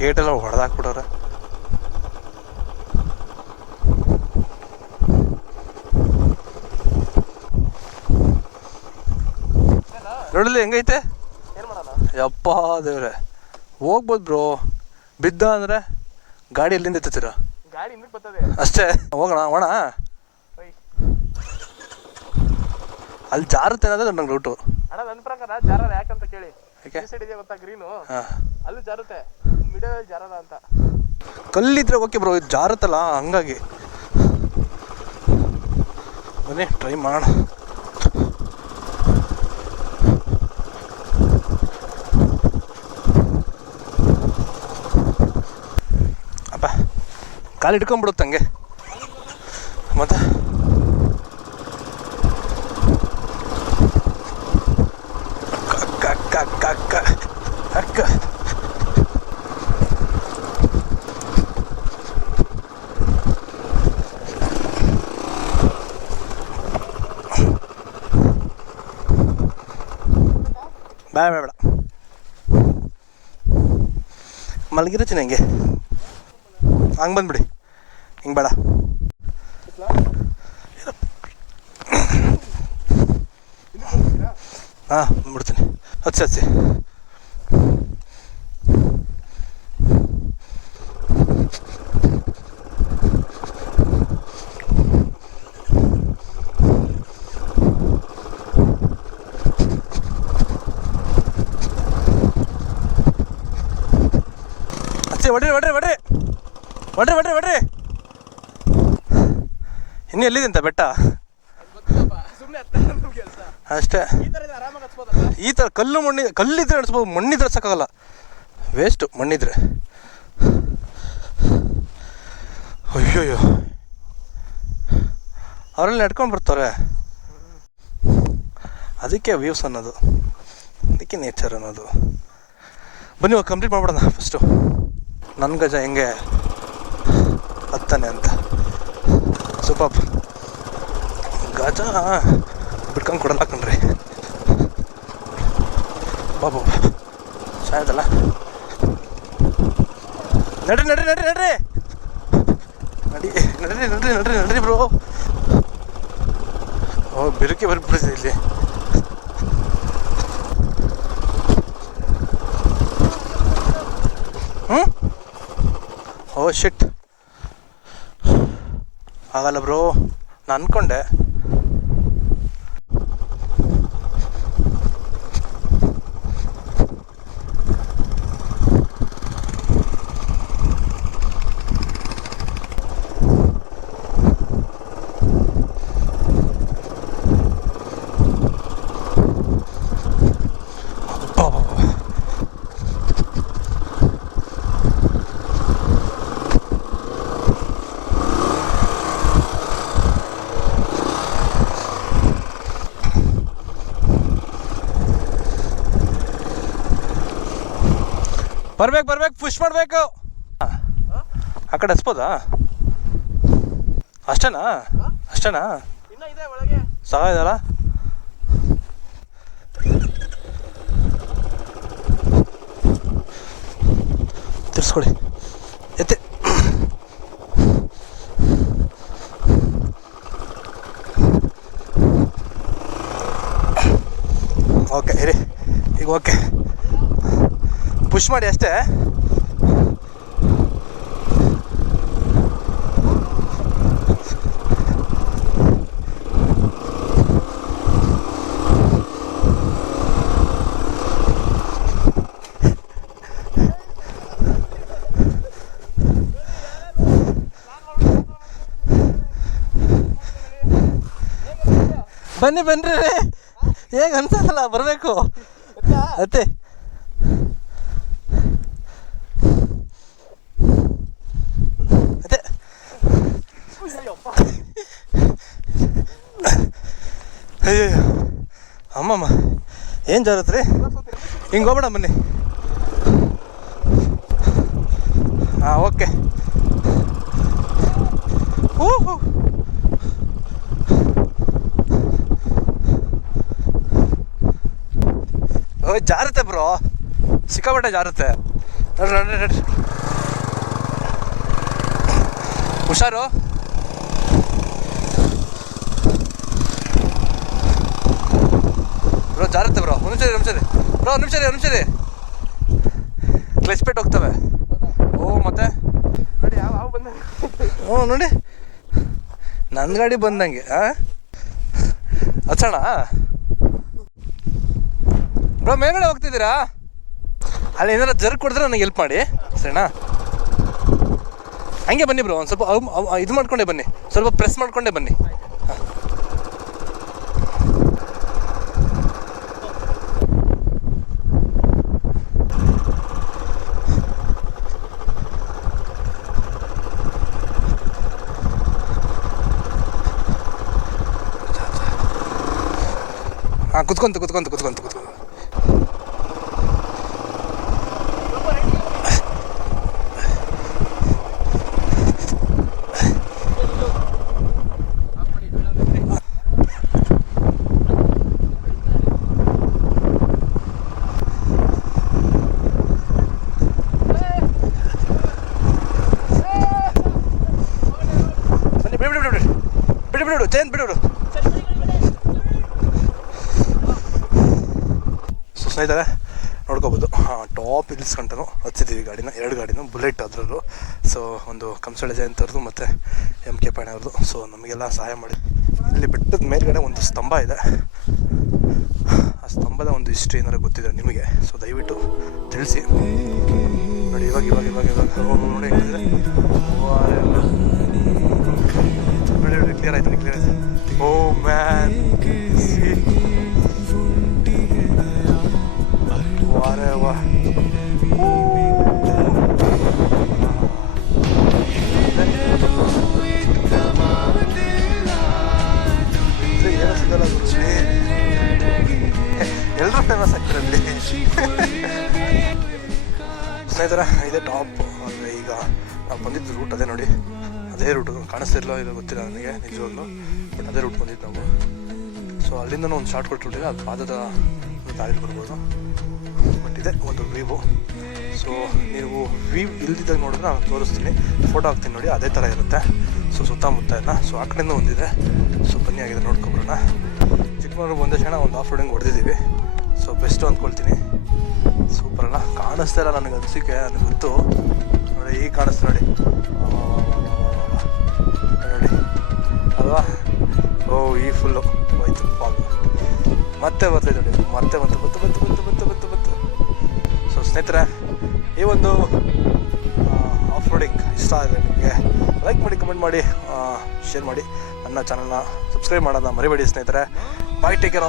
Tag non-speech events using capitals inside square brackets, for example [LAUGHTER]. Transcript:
ಗೇಟೆಲ್ಲ ಹೊಡೆದಾಕ್ಬಿಡೋರೆ ನೋಡಲಿ ಹೆಂಗೈತೆ ಏನು ಮಾಡೋಣ ಯಪ್ಪ ದೇವ್ರೆ. ಹೋಗ್ಬೋದು ಬ್ರೋ. ಬಿದ್ದ ಅಂದರೆ ಗಾಡಿ ಎಲ್ಲಿಂದ ಎತ್ತೀರ ಅಷ್ಟೇ. ಹೋಗೋಣ ಹೋಣ. ಅಲ್ಲಿ ಜಾರುತ್ತೆ ಅನ್ನೋದು ನಂಗೆ ರೂಟು ಅಣ್ಣ ನನ್ನ ಪ್ರಕಾರ ಜಾರ ಯಾಕಂತ ಕೇಳಿ. ಗೊತ್ತಾ? ಗ್ರೀನು ಅಲ್ಲೂ ಜಾರುತ್ತೆ. ಮಿಡಲ್ ಜಾರದ ಅಂತ. ಕಲ್ಲಿದ್ರೆ ಓಕೆ ಬ್ರೋ ಇದು ಜಾರುತ್ತಲ್ಲ, ಹಂಗಾಗಿ. ಬನ್ನಿ ಟ್ರೈ ಮಾಡೋಣ. ಅಪ್ಪ, ಕಾಲು ಹಿಡ್ಕೊಂಬಿಡುತ್ತೆ ಹಂಗೆ. ಮತ್ತೆ? ಬೇಡ ಬೇಡ. ಬೇಡ ಚಿನ್ನ ಹಂಗೆ. ಹಂಗೆ ಬಂದ್ಬಿಡಿ. ಹಿಂಗೆ ಬೇಡ. ಹಾಂ ಬಿಡ್ತೀನಿ ಹಚ್ಚಿ ಹಚ್ಚಿ ಹಚ್ಚಿ ಹೊಡ್ರಿ ಹೊಡ್ರಿ ಹೊಡ್ರಿ. ಹೊಡ್ರಿ ಹೊಡ್ರಿ ಹೊಡ್ರಿ. ಇನ್ನು ಎಲ್ಲಿದೆ ಅಂತ ಬೆಟ್ಟ? ಅಷ್ಟೇ. ಈ ಥರ ಕಲ್ಲು ಮಣ್ಣಿ, ಕಲ್ಲಿದ್ರೆ ಅನಿಸ್ಬೋದು ಮಣ್ಣಿದ್ರೆ ಸಾಕಾಗಲ್ಲ ವೇಸ್ಟು ಮಣ್ಣಿದ್ರೆ. ಅಯ್ಯೋಯ್ಯೋ. ಅವರೆಲ್ಲ ನಡ್ಕೊಂಡು ಬರ್ತಾರೆ. ಅದಕ್ಕೆ ವ್ಯೂಸ್ ಅನ್ನೋದು. ಅದಕ್ಕೆ ನೇಚರ್ ಅನ್ನೋದು. ಬನ್ನಿ ಕಂಪ್ಲೀಟ್ ಮಾಡ್ಬಿಡೋಣ ಫಸ್ಟು ನನ್ನ ಗಜ ಹೆಂಗೆ ಹತ್ತಾನೆ ಅಂತ. ಸೂಪರ್ ಗಜ ಬಿಟ್ಕೊಂಡು ಕೊಡಲ್ಲ ಕಣ್ರಿ. ಬಾಬು ಸಾಯದಲ್ಲ. ನಡ್ರಿ ನಡ್ರಿ ನಡ್ರಿ ನಡ್ರಿ. ನಡಿ, ನಡ್ರಿ ನಡ್ರಿ ನಡ್ರಿ ನಡ್ರಿ, ಬ್ರೋ. ಓ, ಬಿರುಕೆ ಬರ್ಬಿಟ್ಟಿದೆ ಇಲ್ಲಿ. ಶಿಟ್ ಆಗಲ್ಲ ಬ್ರೋ ನಾನು ಅನ್ಕೊಂಡೆ. ಬರ್ಬೇಕು ಬರ್ಬೇಕು ಪುಷ್ ಮಾಡಬೇಕು. ಆ ಕಡೆ ಹಸ್ಬೋದಾ ಅಷ್ಟೇನಾ? ಅಷ್ಟೇನಾ? ಸಹ ಇದೆ ಒಳಗೆ ಸಾಕಾಯ್ತಲ್ಲ ತಿರ್ಸ್ಕೊಡಿ ಎತ್ತೆ. ಓಕೆ, ಇರಿ. ಈಗ ಓಕೆ. ಪುಷ್ ಮಾಡಿ ಅಷ್ಟೇ. ಬನ್ನಿ ಬನ್ನಿರಿ ಹೇಗೆ ಅನ್ಸಲ್ಲ ಬರಬೇಕು. ಅತ್ತೆ. ಅಯ್ಯೋ ಅಮ್ಮಮ್ಮ, ಏನು ಜಾರತ್ರಿ? ಹಿಂಗೆ ಹೋಗ್ಬೇಡ ಬನ್ನಿ ಹಾಂ ಓಕೆ. ಹೂ ಹೂ ಓ, ಜಾರುತ್ತೆ ಬ್ರೋ. ಸಿಕ್ಕಾಪಟ್ಟೆ ಜಾರುತ್ತೆ. ನೋಡ್ರಿ ನೋಡ್ರಿ ನೋಡ್ರಿ. ಹುಷಾರು? ಜಾರುತ್ತೆ ಬ್ರೋ ಒಂದು ನಿಮಿಷ ನಿಮಿಷ ಬ್ರೋ ಒಂದು ನಿಮಿಷ ಒಂದು ನಿಮಿಷ ಕ್ಲಚ್ ಪೇಟ್ ಹೋಗ್ತವೆ. ಓ ಮತ್ತೆ? ನೋಡಿ ಯಾವ ಯಾವ ಬಂದ? ಹ್ಞೂ ನೋಡಿ. ನನ್ನ ಗಾಡಿ ಬಂದಂಗೆ ಆ? ಹಚ್ಚೋಣ? ಬ್ರೋ ಮೇಲ್ಗಡೆ ಹೋಗ್ತಿದ್ದೀರಾ? ಅಲ್ಲಿ ಏನಾರ ಜರ್ಕ್ ಕೊಡಿದ್ರೆ ನನಗೆ ಹೆಲ್ಪ್ ಮಾಡಿ. ಸರಿನಾ? ಹಂಗೆ ಬನ್ನಿ ಬ್ರೋ ಒಂದು ಸ್ವಲ್ಪ ಇದು ಮಾಡ್ಕೊಂಡೆ ಬನ್ನಿ. ಸ್ವಲ್ಪ ಪ್ರೆಸ್ ಮಾಡ್ಕೊಂಡೆ ಬನ್ನಿ. ಹಾ. ಕುತ್ಕೊಂತ ಕುತ್ಕೊಂತ ಕುತ್ಕೊಂತ ಕುತ್ಕೊಂತ ಬಿಡು ಬಿಡಿ ಬಿಡು ಬಿಡು ಬಿಡಿ ಬಿಡಿ ಬಿಡು ಬಿಡು ಸ್ನೇಹಿತರೆ ನೋಡ್ಕೋಬೋದು. ಟಾಪ್ ಹಿಲ್ಸ್ ಕಂಟನು ಹಚ್ಚಿದ್ದೀವಿ ಗಾಡಿನ, ಎರಡು ಗಾಡಿನ ಬುಲೆಟ್ ಅದರಲ್ಲೂ. ಸೊ ಒಂದು ಕಂಸಳೆ ಜಯಂತವ್ರದ್ದು ಮತ್ತು ಎಂ ಕೆ ಪಾಣಿ ಅವ್ರದ್ದು. ಸೊ ನಮಗೆಲ್ಲ ಸಹಾಯ ಮಾಡಿ. ಇಲ್ಲಿ ಬೆಟ್ಟದ ಮೇಲ್ಗಡೆ ಒಂದು ಸ್ತಂಭ ಇದೆ. ಆ ಸ್ತಂಭದ ಒಂದು ಹಿಸ್ಟ್ರಿ ಏನಾರು ಗೊತ್ತಿದೆ ನಿಮಗೆ. ಸೊ ದಯವಿಟ್ಟು ತಿಳಿಸಿ. ನೋಡಿ, ಇವಾಗ ಇವಾಗ ಇವಾಗ ಇವಾಗ. ಹೋಗಿ ನೋಡಿ ನೋಡಿ ಕ್ಲಿಯರ್ ಆಯ್ತು ಕ್ಲಿಯರ್ ಆಯ್ತು. ಓ ಮ್ಯಾನ್ [LAUGHS] ಎಲ್ಲರೂ ಫೇಮಸ್ ಆಗ್ತಾರಲ್ಲಿ. [LAUGHS] ಸ್ನೇಹಿತರ, ಇದೇ ಟಾಪ್ ಅಂದರೆ ಈಗ ನಾವು ಬಂದಿದ್ದು ರೂಟ್ ಅದೇ ನೋಡಿ. ಅದೇ ರೂಟ್ ಕಾಣಿಸ್ತಿರಲ್ಲ ಇದು ಗೊತ್ತಿಲ್ಲ ನನಗೆ, ನಿಜವಾಗ್ಲೂ. ಬಟ್ ಅದೇ ರೂಟ್ ಬಂದಿದ್ದು ನಾವು. ಸೊ ಅಲ್ಲಿಂದ ಒಂದು ಶಾರ್ಟ್ ಕಟ್ ರೂಟ್ ಇದೆ ಅದು ಪಾದದ ದಾರಿ ಬರ್ಬೋದು ಬಟ್ ಇದೆ ಒಂದು ವ್ಯೂವು ಸೊ ನೀವು ವ್ಯೂ ಇಲ್ದಿದ್ದಾಗ ನೋಡಿದ್ರೆ ನಾನು ತೋರಿಸ್ತೀನಿ. ಫೋಟೋ ಹಾಕ್ತೀನಿ ನೋಡಿ, ಅದೇ ಥರ ಇರುತ್ತೆ. ಸೊ ಸುತ್ತಮುತ್ತ ಎಲ್ಲ ಸೊ ಆ ಕಡೆಯಿಂದ ಒಂದಿದೆ. ಸೊ ಬನ್ನಿ ಆಗಿದೆ ನೋಡ್ಕೊಬರೋಣ. ಚಿಕ್ಕಮಗಳೂರು ಒಂದೇ ಕ್ಷಣ ಒಂದು ಆಫ್ ರೋಡಿಂಗ್ ಹೊಡೆದಿದ್ದೀವಿ. ಸೊ ಬೆಸ್ಟು ಅಂದ್ಕೊಳ್ತೀನಿ ಸೂಪರ್ ಅಲ್ಲ. ಕಾಣಿಸ್ತಾ ಇಲ್ಲ ನನಗೆ ಅನಿಸಿಕೆ, ನನಗೆ ಗೊತ್ತು. ನೋಡಿ ಈಗ ಕಾಣಿಸ್ತು ನೋಡಿ. ನೋಡಿ. ಅಲ್ವಾ? ಓ, ಈ ಫುಲ್ಲು ಹೋಯ್ತು ಫಾಗ್ ಮತ್ತೆ ಬರ್ತೈತೆ ನೋಡಿ ಮತ್ತೆ ಬಂತು ಬಂತು ಬಂತು ಬಂತು ಬಂತು ಬಂತು ಬಂತು ಸೊ ಸ್ನೇಹಿತರೆ ಈ ಒಂದು ಆಫ್ ರೋಡಿಂಗ್ ಇಷ್ಟ ಆದರೆ ನಿಮಗೆ ಲೈಕ್ ಮಾಡಿ ಕಮೆಂಟ್ ಮಾಡಿ ಶೇರ್ ಮಾಡಿ. ನನ್ನ ಚಾನಲ್ನ ಸಬ್ಸ್ಕ್ರೈಬ್ ಮಾಡೋದನ್ನ ಮರಿಬೇಡಿ ಸ್ನೇಹಿತರೆ. Bye take care